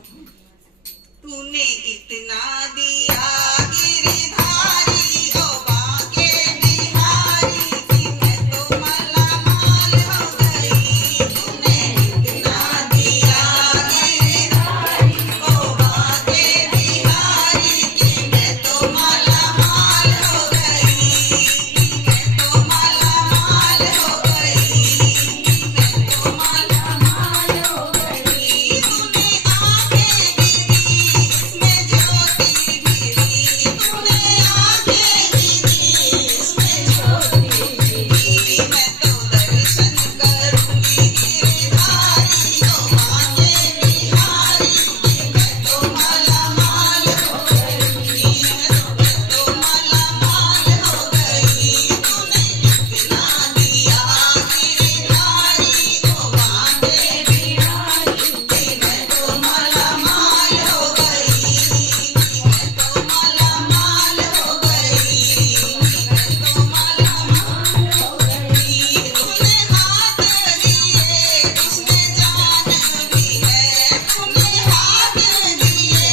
तूने इतना दिया गिरधारी ओ बाके बिहारी कि मैं तो माला माल हो गई। तूने इतना दिया गिरधारी ओ बाके बिहारी कि मैं तो माला माल हो गई। मैं तो माला माल हो गई। मैं तो माला माल हो गई। तूने आंखें गिरी इसमें ज्योति गिरी। तूने आंखें गिरी इसमें ज्योति गिरी। मैं तो दर्शन करूंगी गिरधारी ओ बाके बिहारी कि मैं तो माला माल हो गई। मैं तो माला माल हो गई। तूने इतना दिया गिरधारी ओ बाके बिहारी कि मैं तो माला माल हो गई। मैं तो माला माल हो गई। मैं तो माला माल हो गई। तूने हाथ दिए उसमें जान भी है। तूने हाथ दिए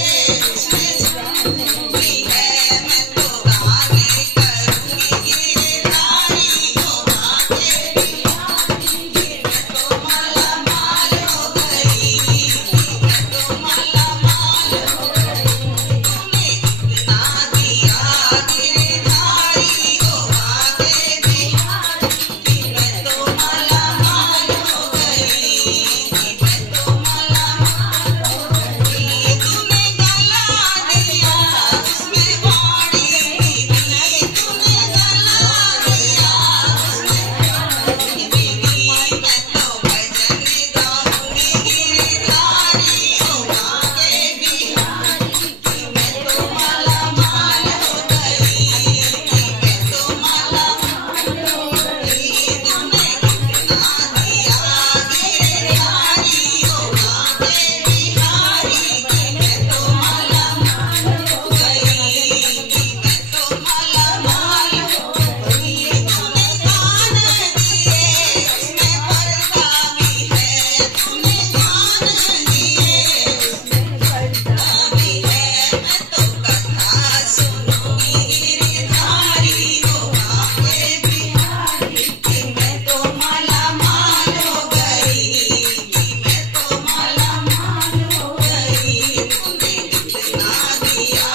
उसमें जान भी है। मैं तो गाने करूंगी गिरधारी ओ बाके बिहारी कि मैं तो माला माल हो गई। मैं तो माला माल हो गई। तूने इतना दिया गिरधारी ओ बाके बिहारी कि मैं तो माला माल हो गई। मैं तो माला माल हो गई। तूने गला दिया उसमें बाड़ी बिगड़ी। तूने गला दिया उसमें बाड़ी बिगड़ी। मैं तो भजन गाऊंगी गिरधारी ओ बाके बिहारी कि मैं तो माला माल हो गई। मैं तो माला माल हो गई। तूने इतना दिया गिरधारी ओ बाके बिहारी कि मैं तो माला माल हो गई। मैं तो माला माल हो गई। तूने कान दिए उसमें पर्दा भी है। तूने कान दिए उसमें पर्दा भी है। मैं तो कथा सुनूंगी गिरधारी ओ बाके बिहारी कि मैं तो माला माल हो गई। मैं तो माला माल हो गई। तूने इतना दिया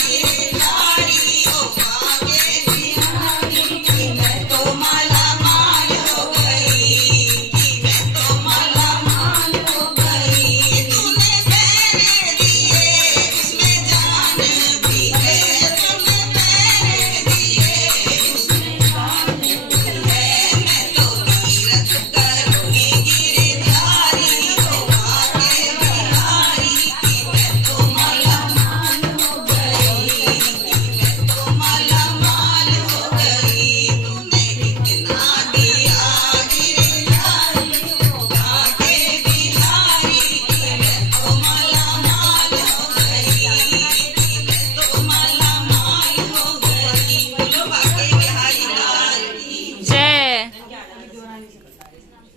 गिरधारी ओ बाके बिहारी कि मैं तो माला माल हो गई। मैं तो माला माल हो गई। तूने पैरे दिए उसमें जान भी है। तूने पैरे दिए उसमें जान भी है। मैं तो तीरथ